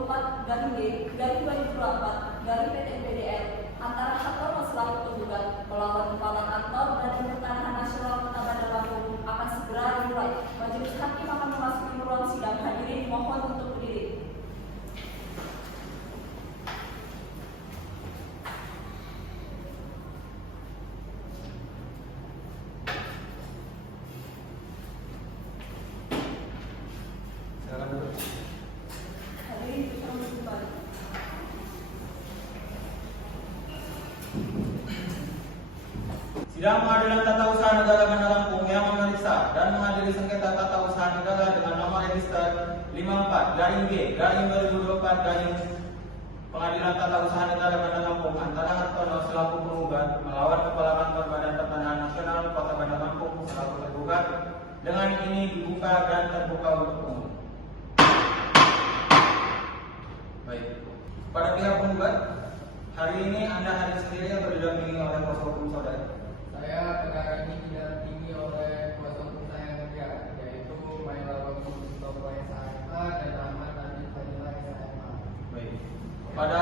24/G/2024 dari PT PDL antara kantor selaku penggugat melawan kepala kantor Badan Pertanahan Nasional Kota Bandar Lampung akan segera dimulai. Majelis Hakim akan memasuki ruang sidang. Hadirin mohon untuk berdiri. Sidang Pengadilan Tata Usaha Negara Bandar Lampung yang memeriksa dan mengadili sengketa tata usaha negara dengan nomor register 54/G/2024 Pengadilan Tata Usaha Negara Bandar Lampung antara Hartono selaku penggugat melawan Kepala Kantor Badan Pertanahan Nasional Kota Bandar Lampung selaku tergugat dengan ini dibuka dan terbuka untuk umum. Baik, pada pihak penggugat, hari ini Anda hadir sendiri atau didampingi oleh kuasa hukum saudara? Saya perkara ini didampingi oleh kuasa hukum saya yang ketiga, yaitu Maila Bagus Sutopo SHMA dan Ahmad Nadif Fadila SHMA. Baik. Pada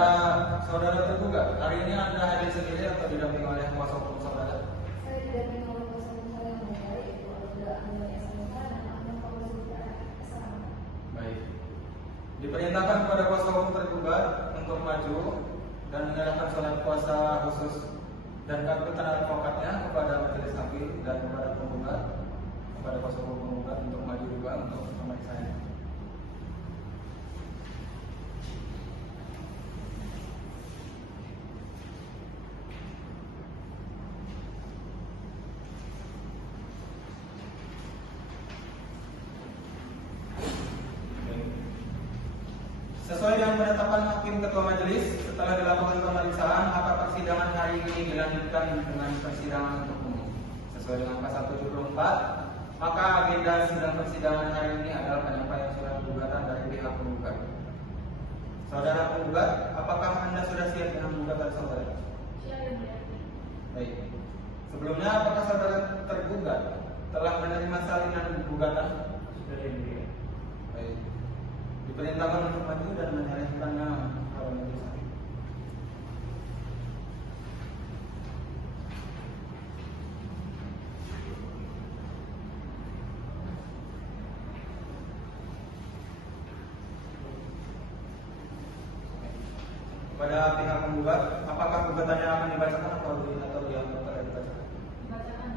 saudara tergugat, hari ini Anda hadir sendiri atau didampingi oleh kuasa hukum saudara? Saya didampingi oleh kuasa hukum saya yang mulia, yaitu Alda Anwar SMK dan Ahmad Fauzullah SHMA. Baik. Diperintahkan kepada kuasa hukum tergugat untuk maju dan menyerahkan surat kuasa khusus dan kartu tanda advokatnya kepada majelis hakim dan kepada penggugat, kepada kuasa hukum penggugat untuk maju juga untuk pemeriksaan. Sesuai dengan penetapan hakim ketua majelis, setelah dilakukan pemeriksaan, maka persidangan hari ini dilanjutkan dengan persidangan untuk umum. Sesuai dengan pasal 74, maka agenda sidang persidangan hari ini adalah penyampaian surat gugatan dari pihak penggugat. Saudara penggugat, apakah Anda sudah siap dengan gugatan saudara? Siap. Baik. Sebelumnya, apakah saudara tergugat telah menerima salinan gugatan? Sudah ya. Baik. Diperintahkan untuk maju dan menyerahkannya kepada majelis hakim. Pada pihak penggugat, apakah gugatannya akan dibacakan atau dianggap tidak dibacakan? Dibacakan.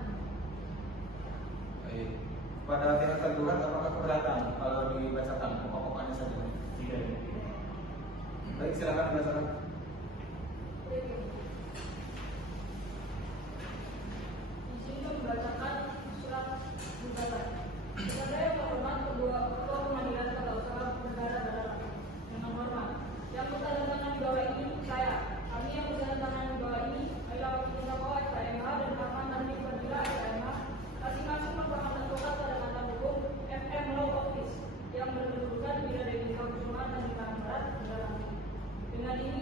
Baik. Pada pihak tergugat, apakah keberatan kalau dibacakan pokok-pokoknya saja? Tidak. Baik, silakan dibacakan. Izin untuk membacakan surat gugatan. Kepada yang terhormat Ketua Pengadilan Tata Usaha Negara Bandar Lampung. Dengan hormat, yang bertanda di bawah ini saya. Kami yang bertanda di bawah ini adalah Sutopo SHMA dan Ahmad Nadif Fadila SHMA, masing-masing merupakan advokat pada mata hukum FM Law Office yang berkedudukan di Bidang Dewi Kausuman dan Tangerang, Bandar Lampung. Dengan ini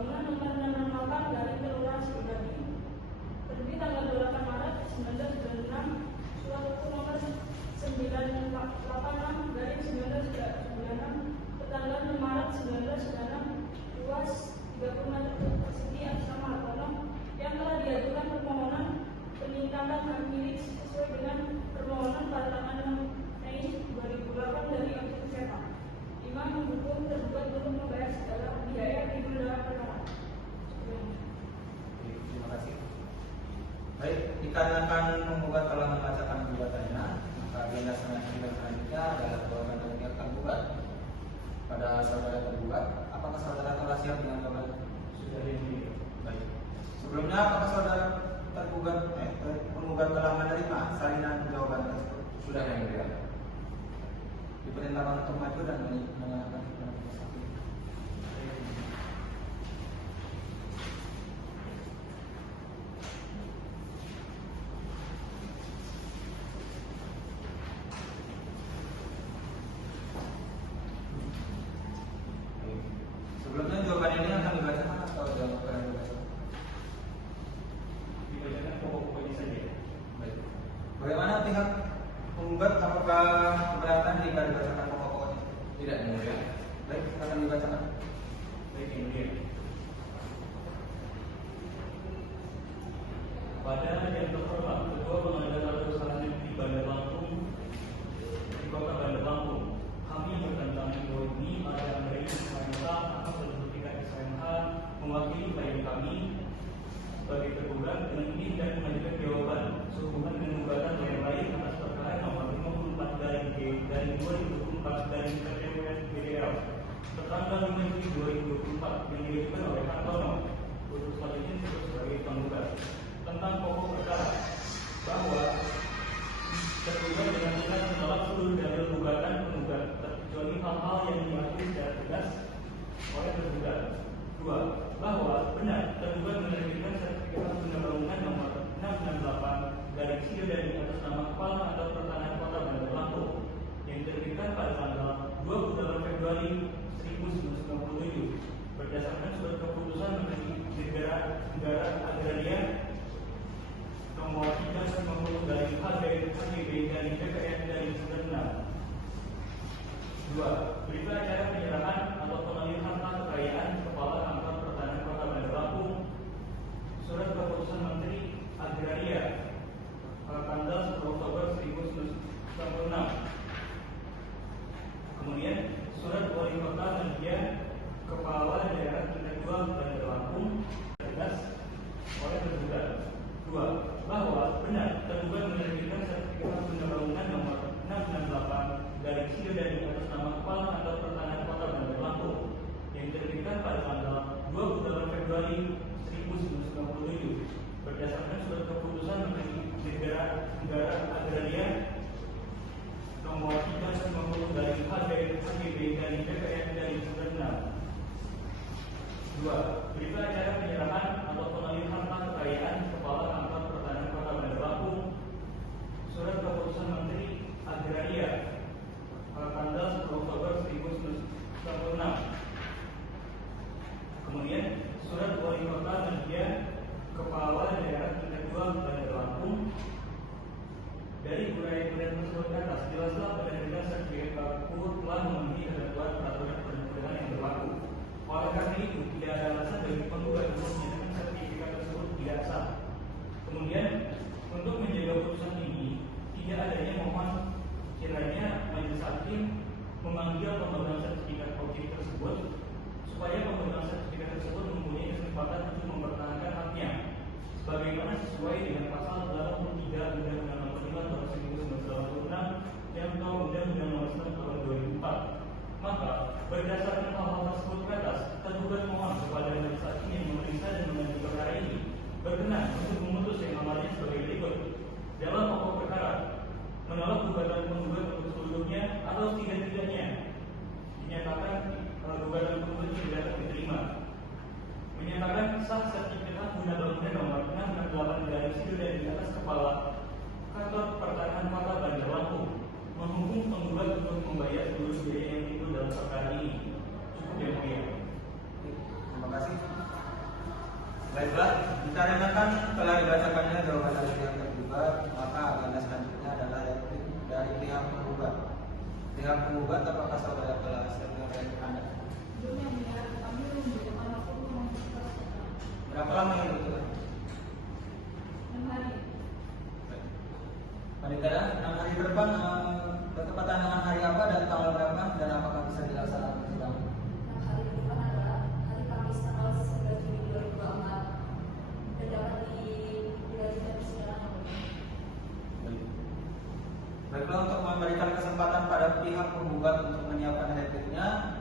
Bangunan nomor 668 dari Kelurahan Srigadi, terbit tanggal 28 Maret 1996, surat hukum nomor 986 dari 1996, tanggal 6 Maret 1996, luas 30 meter persegi atas nama Hartono, yang telah diajukan permohonan penyimpanan hak milik sesuai dengan permohonan pada tanggal 6 Mei 2008 dari Otoritas Sepa. 5. Mendukung tergugat untuk membayar segala biaya timbul dalam perkara. Terima kasih. Baik, dikarenakan penggugat telah membacakan gugatannya, maka agenda selanjutnya adalah jawaban dari pihak tergugat pada saudara tergugat. Apakah saudara telah siap dengan jawaban? Sudah ini. Baik. Sebelumnya, apakah saudara penggugat telah menerima salinan jawaban tersebut? Sudah, yang mulia. Diperintahkan untuk maju dan menyatakan kepada saksi. Sebelumnya jawaban ini akan dibacakan atau jawaban dibacakan? Dibacakan pokok-pokoknya saja. Baik. Bagaimana pihak penggugat, apakah keberatan jika dibacakan pokok-pokoknya? Tidak, yang mulia. Baik, akan dibacakan. Baik, yang mulia. Pada yang terhormat Ketua Pengadilan Tata Usaha Negeri Bandar Lampung di Kota Bandar Lampung, kami bertentang ini pada dari SMH atau sertifikat SMH mewakili klien kami sebagai tergugat dengan ini dan mengajukan jawaban sehubungan dengan gugatan yang lain atas perkara nomor 54 dari 2024 dari PTWN BDL tertanggal 5 Juli 2024 yang diajukan oleh Hartono untuk selanjutnya disebut sebagai penggugat tentang pokok perkara bahwa tergugat dengan tegas menolak seluruh dalil gugatan penggugat terkecuali hal-hal yang diakui secara tegas oleh tergugat. 2. Bahwa benar tergugat menerbitkan sertifikat bangunan nomor 668 dari Sido dari atas nama kepala atau pertahanan Kota Bandar Lampung yang diterbitkan pada tanggal 28 Februari 1997 berdasarkan surat keputusan Menteri Negara Agraria nomor 390 dari HGB dari DPR dari 96. 2. Berita acara penyerahan atau pengalihan harta kekayaan Kepala Kantor Pertahanan Kota Bandar Lampung, surat keputusan Menteri Agraria tanggal 10 Oktober 1996. Kemudian surat Wali Kota Media Kepala Daerah Tingkat 2 Bandar Lampung tegas oleh tergugat. 2. Bahwa benar tergugat menerbitkan sertifikat bangunan nomor 668 dari Sido dari atas nama kepala atau pertahanan Kota Bandar Lampung yang diterbitkan pada tanggal 28 Februari 1997 berdasarkan surat keputusan Menteri Negara Agraria nomor 390 dari HGB dari DPR dari 96. 2. Berita acara penyerahan atau pengalihan harta kekayaan Kepala Kantor Pertahanan Kota Bandar Lampung, surat keputusan Menteri Agraria tanggal 10 Oktober 1996. Kemudian surat Wali Kota Media Kepala Daerah Tingkat 2 Bandar Lampung. Dari uraian tersebut ke atas, jelaslah penerbitan sertifikat baku telah memenuhi ketentuan peraturan perundangan yang berlaku. Oleh karena itu, tidak ada alasan bagi penggugat untuk menyatakan sertifikat tersebut tidak sah. Kemudian, untuk menjaga putusan ini, tidak adanya mohon kiranya majelis hakim memanggil pemegang sertifikat objek tersebut supaya pemegang sertifikat tersebut mempunyai kesempatan untuk mempertahankan haknya, sebagaimana sesuai dengan pasal 83 Undang-Undang Nomor 5 Tahun 1986 dan Undang-Undang Nomor 9 Tahun 2004. Maka, berdasarkan hal-hal tersebut ke atas, tergugat mohon kepada majelis hakim yang memeriksa dan mengadili perkara ini berkenan untuk memutus yang amalnya sebagai berikut. Dalam pokok perkara, menolak gugatan penggugat untuk seluruhnya atau tidak-tidaknya dinyatakan gugatan penggugat tidak dapat diterima. Menyatakan sah sertifikat guna bangunan nomor 668 dari Sido dari Baiklah, dikarenakan telah dibacakannya jawaban dari pihak tergugat, maka agenda selanjutnya adalah dari pihak penggugat. Pihak penggugat, apakah saudara telah siap dengan reaksi Anda? Belum yang mulia, kami membutuhkan waktu untuk Berapa lama yang dibutuhkan? 6 hari. Panitia, 6 hari ke depan bertepatan dengan hari apa dan tanggal berapa dan apakah bisa dilaksanakan sidang? Nah, hari ke depan adalah hari Kamis tanggal 19 Juni 2024 dan dapat dilanjutkan persidangan. Baiklah, untuk memberikan kesempatan pada pihak penggugat untuk menyiapkan repliknya,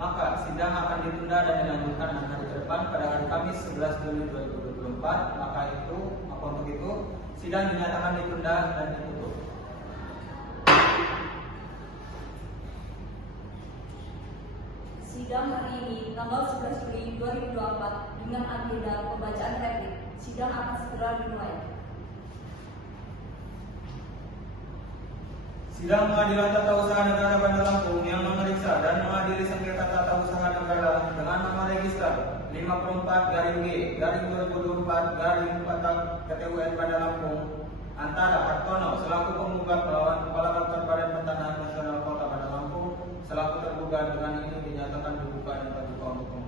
maka sidang akan ditunda dan dilanjutkan dengan hari ke depan pada hari Kamis 11 Juli 2024. Maka untuk itu sidang dinyatakan ditunda dan ditutup. Sidang hari ini tanggal 11 Juli 2024 dengan agenda pembacaan replik. Sidang akan segera dimulai. Sidang Pengadilan Tata Usaha Negara Bandar Lampung yang memeriksa dan mengadili sengketa tata usaha negara dengan nomor register 54/G/2024/4 PTUN Bandar Lampung antara Hartono selaku penggugat melawan Kepala Kantor Badan Pertanahan Nasional Kota Bandar Lampung selaku tergugat dengan ini dinyatakan dibuka dan terbuka untuk umum.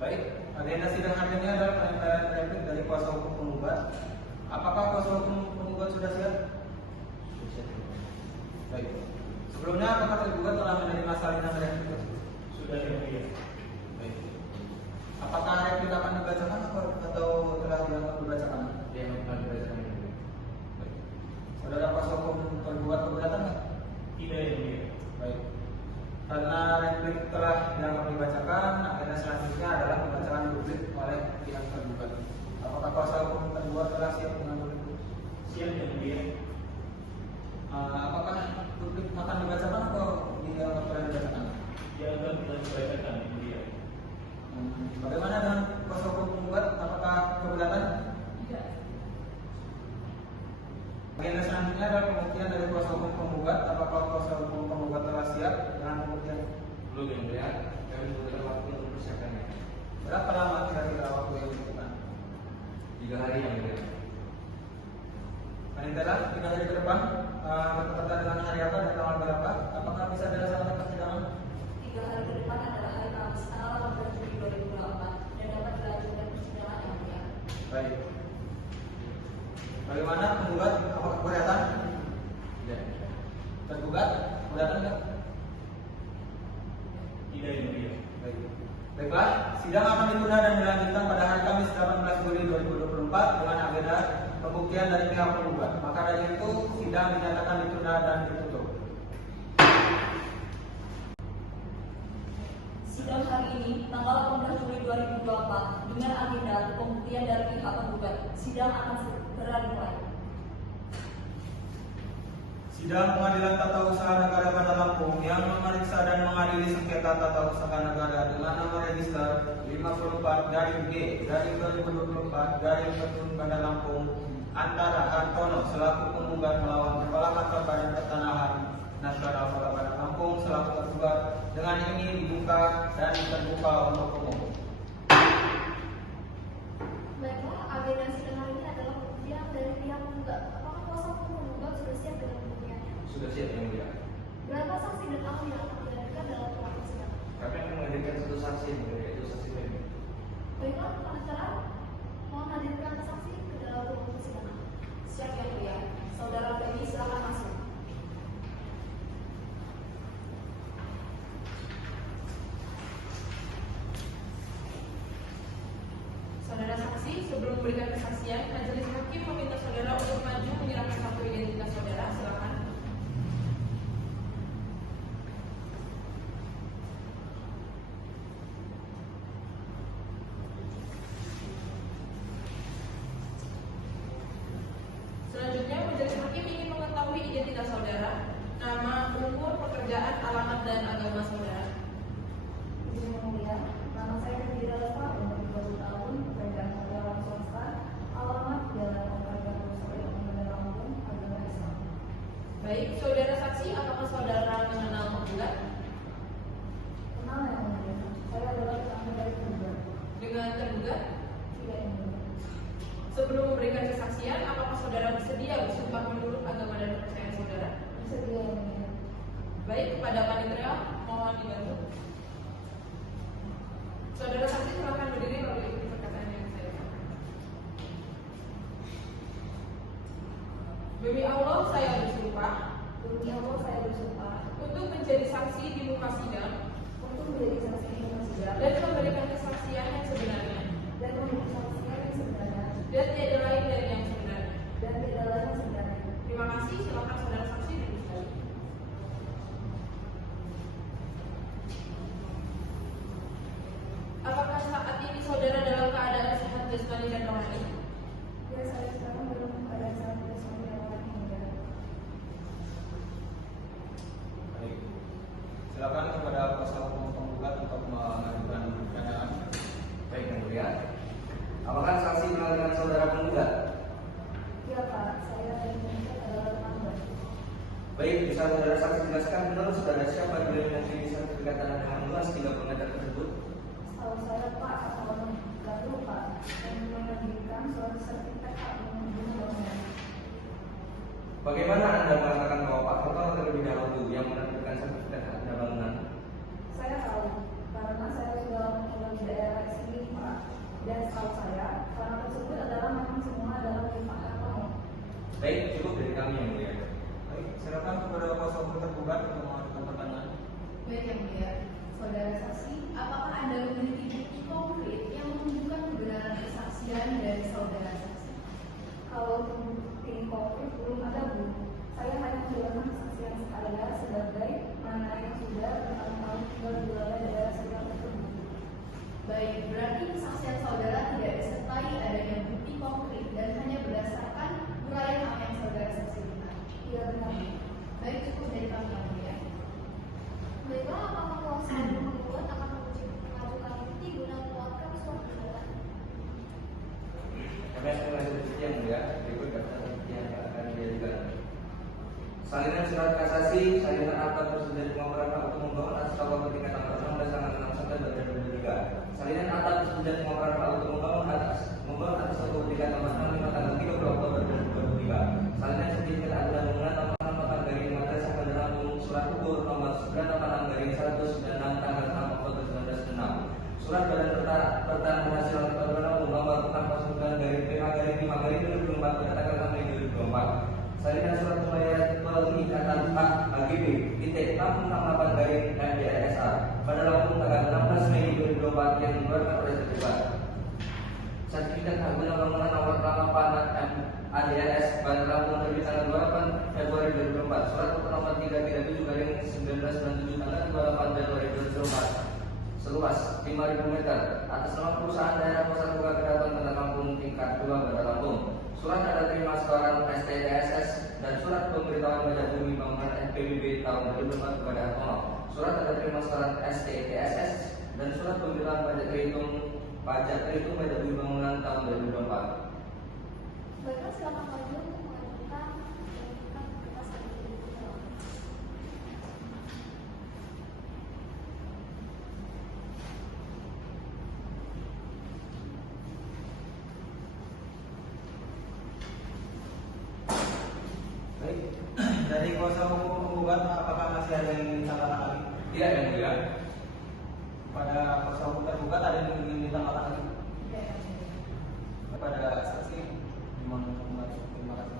Baik, agenda sidang hari ini adalah penyampaian replik dari kuasa hukum penggugat. Apakah kuasa hukum penggugat sudah siap? Baik. Sebelumnya apakah tergugat telah menerima salinan replik? Sudah yang mulia. Baik. Apakah replik akan dibacakan atau telah dianggap dibacakan? Dia akan dibacakan. Baik. Saudara kuasa hukum tergugat keberatan nggak? Tidak yang mulia. Baik. Karena replik telah dianggap dibacakan, agenda selanjutnya adalah pembacaan duplik oleh pihak tergugat. Apakah kuasa hukum tergugat telah siap dengan duplik? Siap yang mulia. Apakah duplik akan dibacakan atau dianggap telah dibacakan? Dianggap telah dibacakan yang mulia. Bagaimana dengan kuasa hukum penggugat? Apakah keberatan? Tidak. Agenda selanjutnya adalah pembuktian dari kuasa hukum penggugat. Apakah kuasa hukum penggugat telah siap dengan pembuktian? Belum yang mulia, kami membutuhkan waktu untuk mempersiapkannya. Berapa lama kira-kira waktu yang dibutuhkan? 3 hari yang mulia. Panitia, 3 hari ke depan bertepatan dengan hari apa dan tanggal berapa? Apakah bisa dilaksanakan persidangan? 3 hari ke depan adalah hari Kamis tanggal 18 Juli 2024 dan dapat dilanjutkan persidangan yang mulia. Baik. Bagaimana penggugat? Apakah keberatan? Tidak. Tergugat? Keberatan nggak? Tidak yang mulia. Baik. Baiklah, sidang akan ditunda dan dilanjutkan pada hari Kamis 18 Juli 2024 dengan agenda pembuktian dari pihak penggugat. Maka dari itu sidang dinyatakan ditunda dan ditutup. Sidang hari ini tanggal 18 Juli 2024 dengan agenda pembuktian dari pihak penggugat. Sidang akan segera dimulai. Sidang Pengadilan Tata Usaha Negara Bandar Lampung yang memeriksa dan mengadili sengketa tata usaha negara dengan nomor register 54/G/2024/Petun Bandar Lampung antara Hartono selaku penggugat melawan Kepala Kantor Badan Pertanahan Nasional Kota Bandar Lampung selaku tergugat dengan ini dibuka dan terbuka untuk umum. Baiklah, agenda sidang hari ini adalah pembuktian dari pihak penggugat. Apakah kuasa hukum penggugat sudah siap dengan pembuktiannya? Sudah siap yang mulia. Berapa saksi dan ahli yang akan dihadirkan dalam ruang persidangan? Kami akan menghadirkan 1 saksi yang mulia, yaitu saksi Femi. Baiklah, pengacara, mohon hadirkan saksi ke dalam ruang persidangan. Siap yang mulia. Saudara Femi silakan masuk. Saudara saksi, sebelum memberikan kesaksian, majelis hakim meminta saudara untuk maju menyerahkan kartu identitas saudara. Silakan. Selanjutnya, majelis hakim ingin mengetahui identitas saudara, nama, umur, pekerjaan, alamat, dan agama saudara. Izin yang mulia, nama saya Fidira Leva, umur 30 tahun, pekerjaan saya orang swasta, alamat Jalan Omar Garut Bandar Lampung, agama Islam. tergugat? Tidak, Yang Mulia. Sebelum memberikan kesaksian, apakah saudara bersedia bersumpah menurut agama dan kepercayaan saudara? Bersedia, Yang Mulia. Baik, kepada panitia mohon dibantu. Saudara saksi silakan berdiri lalu ikuti perkataan yang saya ucapkan. Demi Allah saya bersumpah Demi Allah saya bersumpah untuk menjadi saksi di muka sidang untuk menjadi saksi di muka sidang dan memberikan kesaksian yang sebenarnya dan memberi kesaksian yang sebenarnya dan tiada lain dari yang sebenarnya. dan tidak lain yang sebenarnya. Terima kasih, silakan saudara saksi duduk kembali. Apakah saat ini saudara dalam keadaan sehat jasmani dan rohani? Ya, saya sekarang dalam keadaan sangat bersama yang Mulia. Baik. Silakan kepada kuasa hukum penggugat untuk mengajukan pertanyaan. Baik, Yang Mulia. Apakah saksi kenal dengan saudara penggugat? Ya, Pak, saya dan penggugat adalah teman baik. Baik, bisa saudara saksi jelaskan menurut saudara siapa yang memiliki sertifikat tanah yang luas 30 meter tersebut? Tahu saya, Pak, atau enggak lupa dan mengajukan suatu sertifikat hak menghubungi bangunan. Bagaimana Anda mengatakan bahwa Pak Toto terlebih dahulu yang menerbitkan sertifikat hak benda bangunan? Saya tahu karena saya sudah tinggal di daerah sini, Pak. Dan setahu saya, tanah tersebut adalah memang semua adalah milik Pak Kartono. Baik, cukup dari kami, Yang Mulia. Baik, silakan kepada kuasa hukum tergugat untuk mengajukan pertanyaan. Baik, Yang Mulia. Saudara saksi, apakah Anda memiliki bukti konkret yang menunjukkan kebenaran kesaksian dari saudara saksi? Kalau bukti konkret belum ada, Bu. Saya hanya menjalankan kesaksian saya sebagai mana yang sudah bertahun-tahun tinggal di wilayah daerah sekitar tersebut. Baik, berarti kesaksian saudara tidak disertai adanya bukti konkret dan hanya berdasarkan uraian apa yang saudara saksikan. Iya, benar. Baik, cukup dari kami, Yang Mulia. Baiklah, apakah kuasa hukum penggugat akan mengajukan bukti guna menguatkan suatu gugatan? Kami akan mengajukan bukti, Yang Mulia. Berikut daftar bukti yang akan diajukan. Salinan surat kasasi, salinan akta persetujuan pengawalan hak untuk membangun atas kapal ketika tanggal 16 tanggal 6 September 2023. Salinan akta persetujuan pengawalan hak untuk membangun atas kapal ketika tanggal 6 tanggal 30 Oktober 2023. Salinan sertifikat aturan bangunan nomor 68 garing Madrasah Bandar Lampung surat ukur nomor 986 garing 196 tanggal 6 Oktober 1996. Surat Badan Pertanahan Nasional Kota Bandar Lampung nomor 409 garing PH garing 5 garing 2024 pada tanggal 6 Mei 2024. Salinan surat pembayaran pengikatan hak HGB titik 668 garing MDSA pada Lampung tanggal 16 Mei 2024 yang dikeluarkan oleh tergugat. Sertifikat hak guna bangunan nomor 8 ADS Bandar Lampung terbit tanggal 28 Februari 2024. Surat nomor 337 garing 1997 tanggal 28 Januari 2024. Seluas 5.000 meter atas nama perusahaan daerah Pasar Buka Kedaton Bandar Lampung tingkat 2 Bandar Lampung. Surat tanda terima setoran STDSS dan surat pemberitahuan pajak bumi bangunan SPBB tahun 2004 kepada Hartono. Surat tanda terima setoran STDSS dan surat pemberitahuan pajak terhitung pajak bumi bangunan tahun 2024. Baiklah, silakan maju untuk mengajukan kepastian itu. Baik, dari kuasa hukum penggugat apakah masih ada yang ingin ditambahkan lagi? Tidak, Yang Mulia. Pada kuasa hukum tergugat ada yang ingin ditambahkan lagi? Tidak, Yang Mulia. Kepada saksi, mohon membantu. Terima kasih.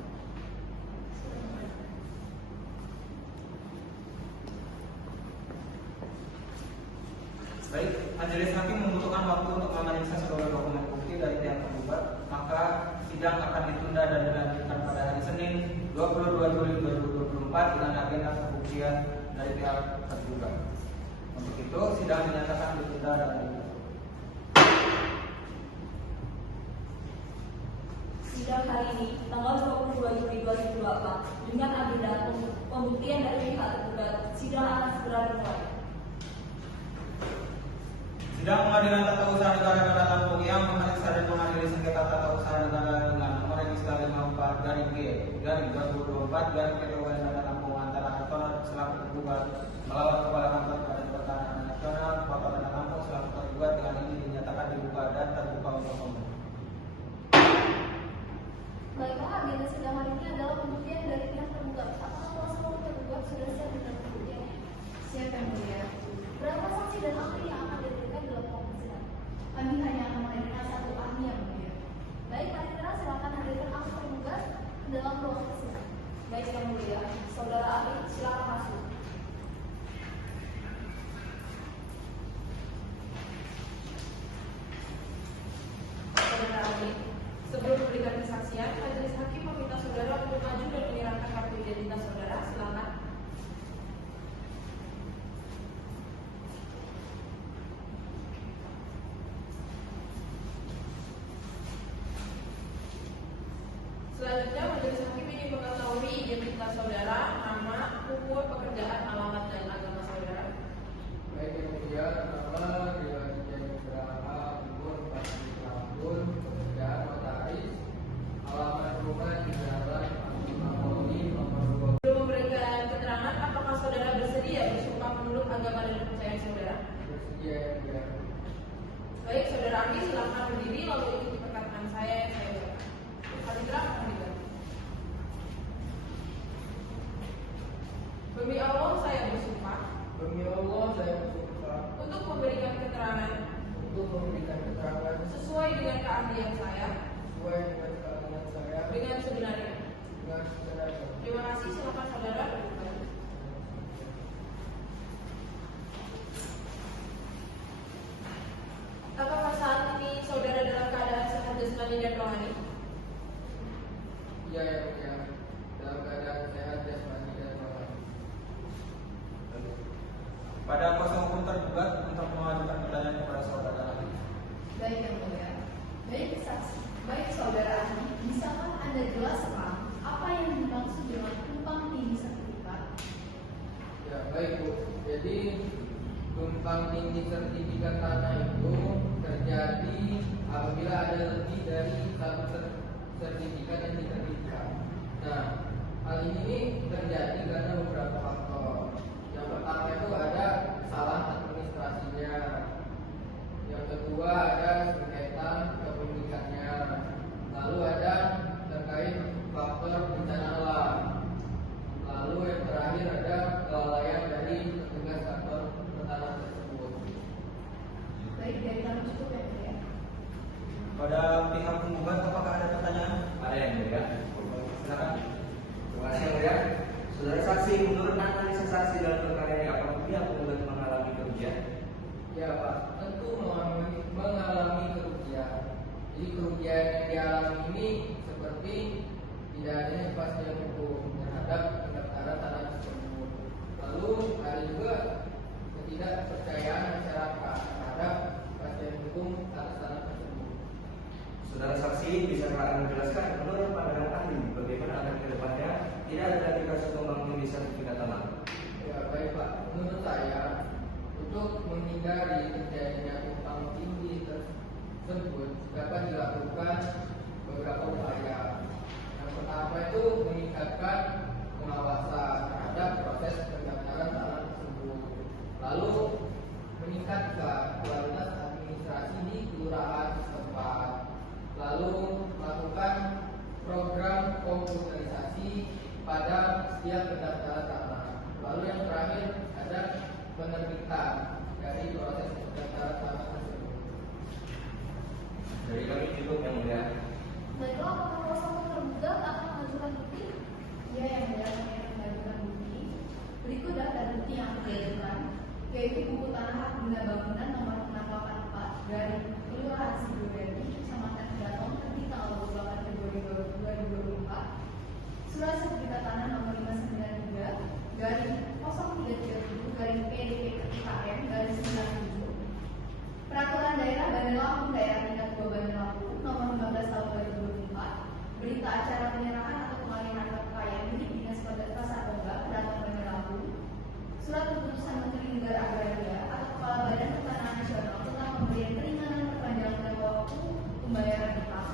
Baik, majelis hakim membutuhkan waktu untuk memeriksa seluruh dokumen bukti dari pihak tergugat, maka sidang akan ditunda dan dilanjutkan pada hari Senin 22 Juli 2024 dengan agenda pembuktian dari pihak tergugat. Untuk itu, sidang dinyatakan ditunda dan ditutup. Sidang hari ini, tanggal 22 Juli 2024, dengan agenda pembuktian dari pihak tergugat, sidang akan segera dimulai. Sidang Pengadilan Tata Usaha Negara Bandar Lampung yang memeriksa dan mengadili sengketa tata usaha negara dengan nomor registrasi 54 garing G garing 2024 garing PTUN Bandar Lampung antara Hartono selaku tergugat melawan Kepala Kantor Badan Pertanahan Nasional Kota Bandar Lampung selaku tergugat dengan ini dinyatakan dibuka dan terbuka untuk ingin mengetahui identitas saudara, nama, umur, pekerjaan, alamat, dan agama saudara. Baik yang mulia, nama Ridwan Nugraha, umur 40 tahun, pekerjaan notaris, alamat rumah di Jalan Abdul nomor 20. Sebelum memberikan keterangan, apakah saudara bersedia bersumpah menurut agama dan kepercayaan saudara? Bersedia yang mulia. Baik, saudara Andi, silakan berdiri lalu ikuti perkataan saya yang saya ucapkan. Hadirat, hadirat. Demi Allah saya bersumpah Demi Allah saya bersumpah untuk memberikan keterangan sesuai dengan keahlian saya sesuai dengan keahlian saya dengan sebenarnya. dengan sebenarnya. Terima kasih, silakan saudara berdiri. Apakah saat ini saudara dalam keadaan sehat jasmani dan rohani? Iya yang mulia, dalam keadaan sehat jasmani dan rohani. Pada kuasa hukum tergugat untuk mengajukan pertanyaan kepada saudara ahli. Baik yang mulia. Baik saksi, baik saudara ahli, bisakah Anda jelaskan apa yang dimaksud dengan tumpang tindih sertifikat? Ya baik Bu, jadi tumpang tindih sertifikat tanah itu terjadi apabila ada lebih dari satu sertifikat yang diterbitkan. Nah, hal ini terjadi karena beberapa faktor. Yang pertama itu ada salah administrasinya. Yang kedua ada sengketa kepemilikannya. Lalu ada terkait faktor bencana alam. Lalu yang terakhir ada kelalaian dari petugas kantor tanah tersebut. Baik, dari kami cukup ya mulia. Pada pihak penggugat apakah ada pertanyaan? Ada yang mulia. Silakan. Terima kasih yang mulia. Saudara saksi, menurut analisa saksi dalam perkara ini apakah pihak penggugat mengalami kerugian? Ya Pak, tentu mengalami kerugian. Jadi kerugian yang dialami ini seperti tidak adanya kepastian hukum terhadap pendaftaran tanah tersebut. Lalu ada juga ketidakpercayaan masyarakat terhadap kepastian hukum atas tanah tersebut. Saudara saksi, bisakah Anda menjelaskan menurut pandangan ahli bagaimana akan ke depannya tidak ada lagi kasus tumpang tindih sertifikat tanah? Ya baik Pak, menurut saya untuk menghindari terjadinya tumpang tindih tersebut dapat dilakukan beberapa upaya. Yang pertama itu meningkatkan pengawasan terhadap proses pendaftaran tanah tersebut. Lalu meningkatkan kualitas administrasi di kelurahan setempat. Lalu melakukan program komputerisasi pada setiap pendaftaran tanah. Lalu yang terakhir ada penerbitan dari proses pendaftaran tanah tersebut. Dari kami cukup yang mulia. Baiklah, apakah kuasa hukum tergugat akan mengajukan bukti? Ia yang mulia kami akan mengajukan bukti. Berikut daftar bukti yang akan diajukan, yaitu buku tanah hak benda bangunan nomor 684 dari Kelurahan Sidodadi, Kecamatan Jatong, terbit tanggal 28 Februari 2024. Surat sertifikat tanah nomor 593 dari 0337 garing PDP KM garing 97. Peraturan daerah Bandar Lampung daerah tingkat 2 Bandar Lampung nomor 15 tahun 2024. Berita acara penyerahan atau pengalihan kekayaan milik Dinas Pasar Oga Keraton Bandar Lampung. Surat keputusan Menteri Negara Agraria atau Kepala Badan Pertanahan Nasional tentang pemberian keringanan perpanjangan waktu pembayaran utang.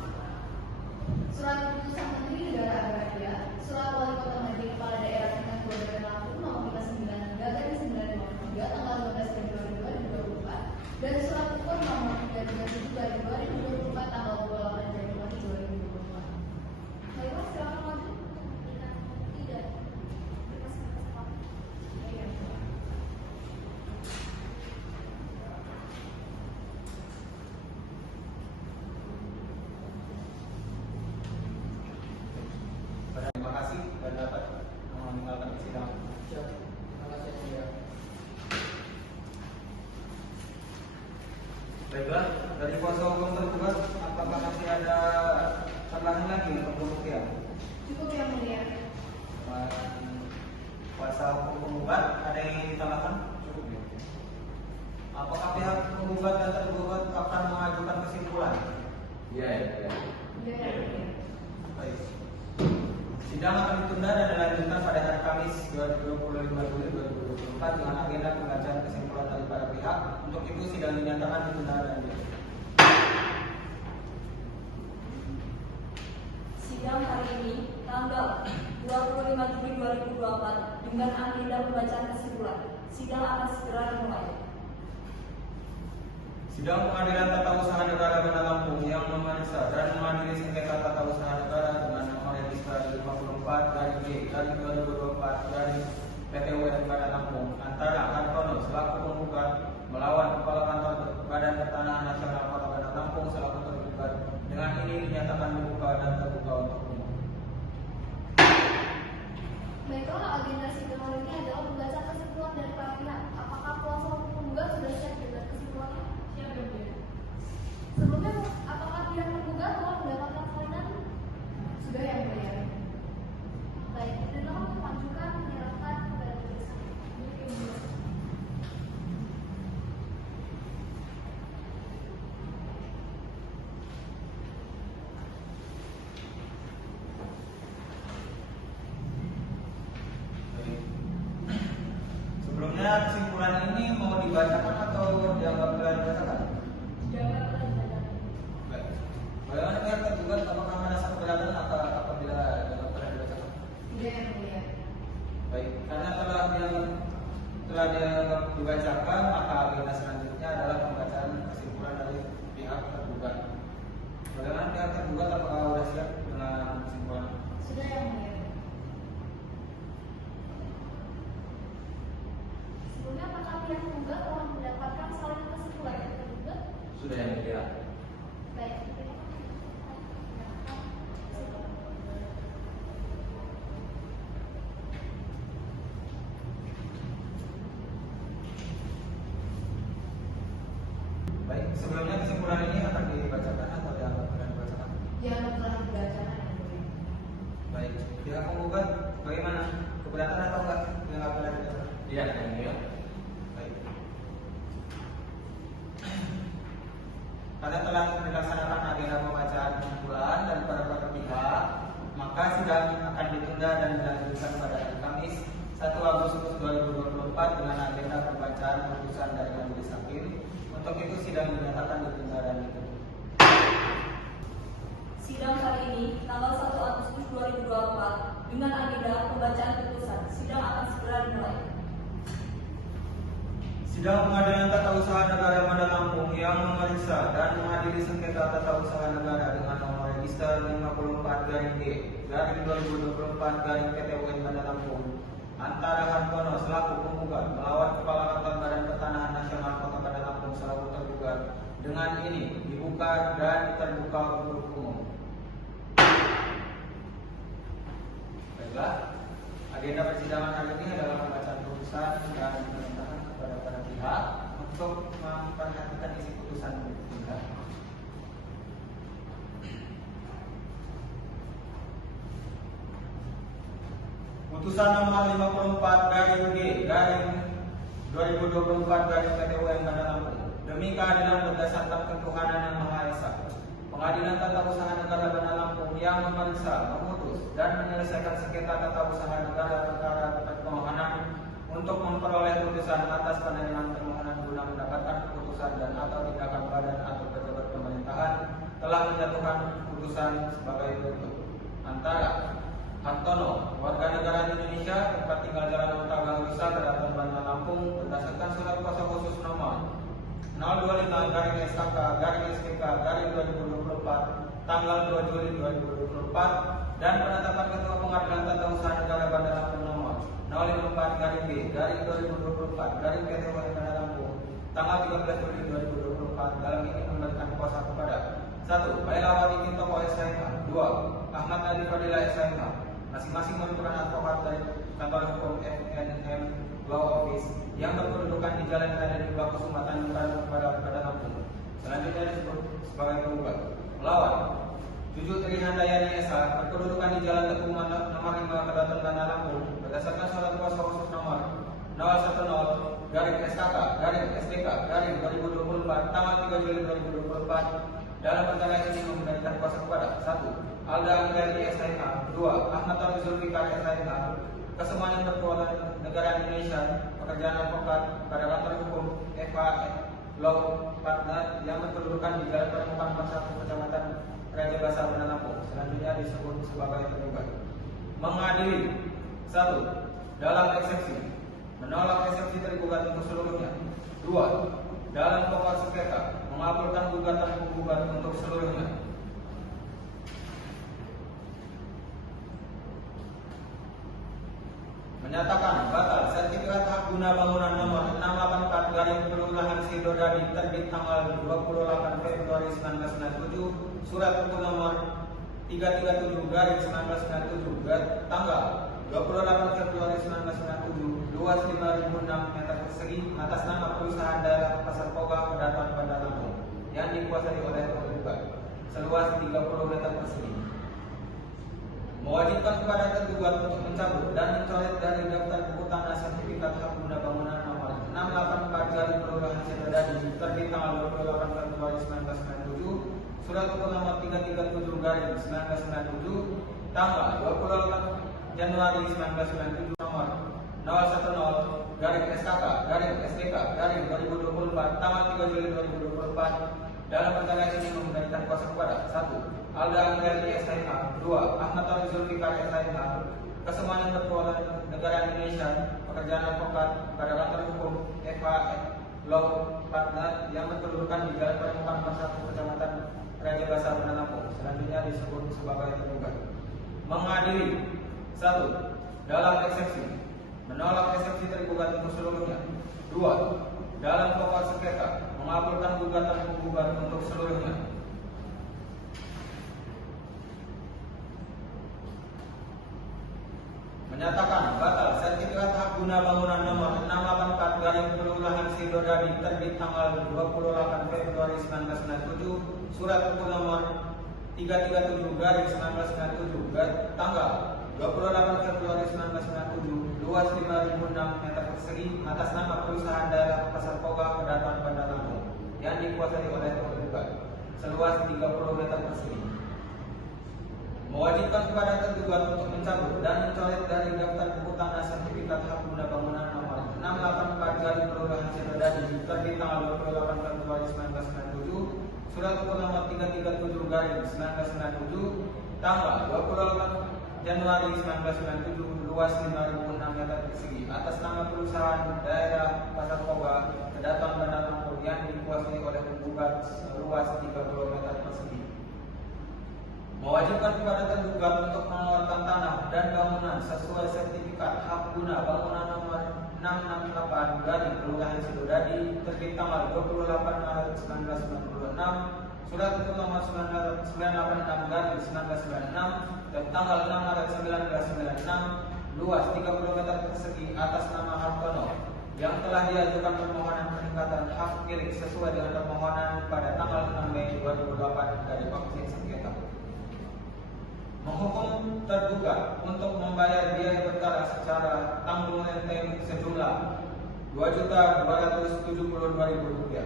Surat keputusan Menteri Negara Agraria, Surat Wali Kota Madia Kepala Daerah tingkat 2 Bandar Lampung nomor 593 garing 953 tanggal 12 Februari 2024 dan Surat Ukur nomor 337 garing 2024 tanggal 28 Januari 2024. Baiklah, silakan maju memberikan bukti dan berkas kesempatan. Iya. Terima kasih dan dapat meninggalkan persidangan. Siap. Terima kasih yang mulia. Baiklah, dari kuasa hukum tergugat apakah masih ada tambahan lagi untuk pembuktian? Cukup yang mulia. Dan kuasa hukum penggugat ada yang ingin ditambahkan? Cukup ya. Apakah pihak penggugat dan tergugat akan mengajukan kesimpulan? Iya ya. Iya yang mulia. Baik. Sidang akan ditunda dan dilanjutkan pada hari Kamis 25 Juli 2024 dengan agenda pembacaan kesimpulan dari para pihak. Untuk itu sidang dinyatakan ditunda dan dilanjutkan. Sidang hari ini tanggal 25 Juli 2024 dengan agenda pembacaan kesimpulan. Sidang akan segera dimulai. Sidang Pengadilan Tata Usaha Negara Bandar Lampung yang memeriksa dan mengadili sengketa tata usaha negara dengan nomor registrasi 54/G/2024/PT-UN Bandar Lampung antara Hartono selaku penggugat melawan Kepala Kantor Badan Pertanahan Nasional Kota Bandar Lampung selaku tergugat. Dengan ini dinyatakan dibuka dan terbuka untuk umum. Baiklah, agenda sidang hari ini adalah membaca kesimpulan dari para pihak. Apakah kuasa hukum penggugat sudah siap dengan kesimpulannya? Siap ya, Bu. Sebelumnya, apakah pihak penggugat telah mendapatkan salinan? Sudah ya, Bu ya? Baik, dan untuk mengajukan menyerahkan kepada majelis hakim. Sebelumnya kesimpulan ini mau dibacakan atau dianggap telah dibacakan? Jangan pernah dibacakan. Baik. Bagaimana pihak tergugat apakah merasa keberatan apabila dianggap telah dibacakan? Sudah ya, Bu ya? Baik, karena telah dianggap dibacakan, maka agenda selanjutnya adalah pembacaan kesimpulan dari pihak tergugat. Bagaimana pihak tergugat apakah sudah siap dengan kesimpulan? Sudah ya, Bu ya? Sebelumnya, apakah pihak penggugat telah mendapatkan salinan kesimpulan dari tergugat? Sudah yang mulia. Baik, Baik, sebelumnya kesimpulan ini akan dibacakan atau dianggap telah dibacakan? jangan telah dibacakan ya, Bu ya? Baik, pihak penggugat bagaimana? Keberatan atau enggak dianggap telah dibacakan? Tidak yang mulia. Baik. Karena telah dilaksanakan agenda pembacaan kesimpulan dan para pihak, maka sidang akan ditunda dan dilanjutkan pada hari Kamis 1 Agustus 2024 dengan agenda pembacaan putusan dari majelis hakim. Untuk itu sidang dinyatakan ditunda dan ditutup. Sidang hari ini tanggal 1 Agustus 2024 dengan agenda pembacaan putusan. Sidang akan segera dimulai. Sidang Pengadilan Tata Usaha Negara Bandar Lampung yang memeriksa dan mengadili sengketa tata usaha negara dengan nomor register 54/G/2024/PT-UN Bandar Lampung antara Hartono selaku penggugat melawan Kepala Kantor Badan Pertanahan Nasional Kota Bandar Lampung selaku tergugat. Dengan ini dibuka dan terbuka untuk umum. Baiklah, agenda persidangan hari ini adalah pembacaan putusan dan permintaan kepada para pihak untuk memperhatikan isi putusan kita. Putusan nomor 54/G/2024/PT-UN Bandar Lampung. Demi keadilan berdasarkan ketuhanan yang Maha Esa, Pengadilan Tata Usaha Negara Bandar Lampung yang memeriksa, memutus, dan menyelesaikan sengketa tata usaha negara perkara permohonan untuk memperoleh putusan atas penerimaan permohonan guna mendapatkan keputusan dan atau tindakan badan atau pejabat pemerintahan telah menjatuhkan putusan sebagai berikut. Antara Hartono, warga negara Indonesia, tempat tinggal Jalan Utara Rusa, Kecamatan Bandar Lampung, berdasarkan surat kuasa khusus nomor 025/SKK/SPK/2024 tanggal 2 Juli 2024 dan penetapan Ketua Pengadilan Tata Usaha Negara Bandar Lampung nomor 054/G/2024/PT-UN Bandar Lampung tanggal 13 Juli 2024 dalam ini memberikan kuasa kepada 1. Bailawati Tintoko SHMH, 2. Ahmad Nadif Fadila SHMH, masing-masing merupakan advokat dari kantor hukum FNM Law Office yang berkedudukan di Jalan Raya di Baku Sumatera Utara kepada Bandar Lampung. Selanjutnya disebut sebagai penggugat. Melawan Juju Trihandayani SH berkedudukan di Jalan Teguh nomor 5 Kedaton Bandar Lampung berdasarkan surat kuasa khusus nomor 010/SKK/SDK/2024 tanggal 3 Juli 2024 dalam perkara ini memberikan kuasa kepada 1. Alda Anggreni SIH. 2. Ahmad Taufik Zulfikar SIH. Kesemuanya berkeluarga negara Indonesia, pekerjaan advokat pada kantor hukum FA Law Partner yang berkedudukan di Jalan Permukaan 1 Kecamatan Raja Basah Bandar Lampung, selanjutnya disebut sebagai tergugat. Mengadili. 1. Dalam eksepsi, menolak eksepsi tergugat untuk seluruhnya. 2. Dalam pokok sengketa, mengabulkan gugatan penggugat untuk seluruhnya. Menyatakan batal sertifikat hak guna bangunan nomor 684 garing Kelurahan Sidodadi terbit tanggal 28 Februari 1997, surat hukum nomor 337 garing 1997 tanggal 28 Februari 1997, luas 5.006 meter persegi atas nama perusahaan daerah Pasar Poga Kedaton Bandar Lampung yang dikuasai oleh tergugat seluas 30 meter persegi. Mewajibkan kepada tergugat untuk mencabut dan mencoret dari daftar buku tanah sertifikat hak guna bangunan nomor 684 garing Kelurahan Sidodadi terbit tanggal 28 Februari 1997, surat hukum nomor 337 garing 1997 tanggal 28 Januari 1997 nomor 010 garing SKK garing SDK garing 2024 tanggal 3 Juli 2024 dalam perkara ini memberikan kuasa kepada 1. Alda Anggreni SIH. 2. Ahmad Taufik Zulfikar SIH. Kesemuanya berkeluarga negara Indonesia, pekerjaan advokat pada kantor hukum FA Law Partner yang berkedudukan di Jalan Permukaan 1 Kecamatan Raja Basah Bandar Lampung, selanjutnya disebut sebagai tergugat. Mengadili. 1. Dalam eksepsi, menolak eksepsi tergugat untuk seluruhnya. 2. Dalam pokok sengketa, mengabulkan gugatan penggugat untuk seluruhnya. Menyatakan batal sertifikat hak guna bangunan nomor 684 garing Kelurahan Sidodadi terbit tanggal 28 Februari 1997, surat hukum nomor 337 garing 1997 tanggal 28 Februari 1997, luas 5.006 meter persegi atas nama perusahaan daerah Pasar Poga Kedaton Bandar Lampung yang dikuasai oleh tergugat seluas 30 meter persegi. Mewajibkan kepada tergugat untuk mencabut dan mencoret dari daftar buku tanah sertifikat hak guna bangunan nomor 684 garing Kelurahan Sidodadi terbit tanggal 28 Februari 1997, surat hukum nomor 337 garing 1997 tanggal 28 Januari 1997, luas 5.006 meter persegi atas nama perusahaan daerah Pasar Poga Kedaton Bandar Lampung yang dikuasai oleh penggugat luas 30 meter persegi. Mewajibkan kepada tergugat untuk mengeluarkan tanah dan bangunan sesuai sertifikat hak guna bangunan nomor 668 garing Kelurahan Sidodadi terbit tanggal 28 Maret 1996, surat hukum nomor 986 garing 1996 dan tanggal 6 Maret 1996, luas 30 meter persegi atas nama Hartono yang telah diajukan permohonan peningkatan hak milik sesuai dengan permohonan pada tanggal 6 Mei 2008 dari objek sengketa. Menghukum tergugat untuk membayar biaya perkara secara tanggung renteng sejumlah Rp2.272.000.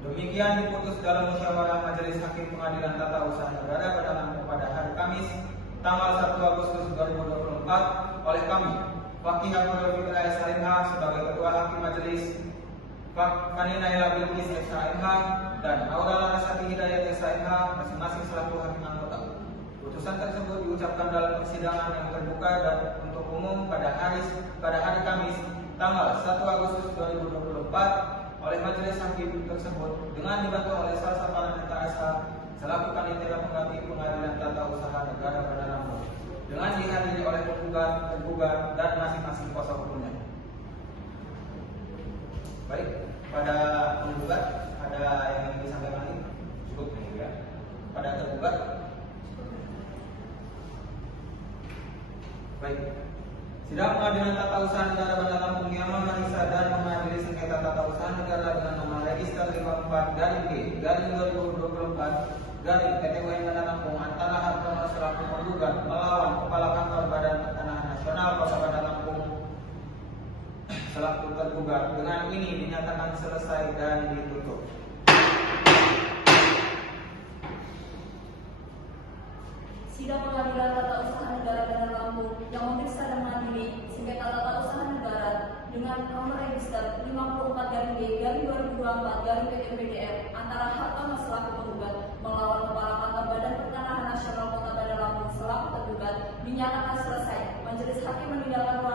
Demikian diputus dalam musyawarah Majelis Hakim Pengadilan Tata Usaha Negara Bandar Lampung pada hari Kamis tanggal 1 Agustus 2024 oleh kami, Fakih Abdul Fikri SIH sebagai Ketua Hakim Majelis, Fani Naila Bilqis SIH dan Aurel Rasati Hidayat SIH masing-masing selaku hakim anggota. Putusan tersebut diucapkan dalam persidangan yang terbuka dan untuk umum pada hari Kamis tanggal 1 Agustus 2024 oleh Majelis Hakim tersebut dengan dibantu oleh salah satu Parlamentar Asal selaku panitia pengganti Pengadilan Tata Usaha Negara Bandar Lampung dengan dihadiri oleh tergugat dan masing-masing kuasa hukumnya. Baik, pada penggugat ada yang ingin disampaikan lagi? Cukup ya. Pada tergugat? Baik. Sidang Pengadilan Tata Usaha Negara Bandar Lampung yang memeriksa dan mengadili sengketa tata usaha negara dengan nomor register 54-G/2024 PT UM Bandar Lampung antara Hartono selaku penggugat melawan Kepala Kantor Badan Pertanahan Nasional Kota Bandar Lampung selaku tergugat dengan ini dinyatakan selesai dan ditutup. Sidang Pengadilan Tata Usaha Negara Bandar Lampung yang memeriksa dan mengadili sengketa tata usaha negara dengan nomor register 54-B/2024-PTMPDR antara Hartono selaku penggugat melawan Kepala Kantor Badan Pertanahan Nasional Kota Bandar Lampung selaku tergugat dinyatakan selesai. Majelis Hakim meninggalkan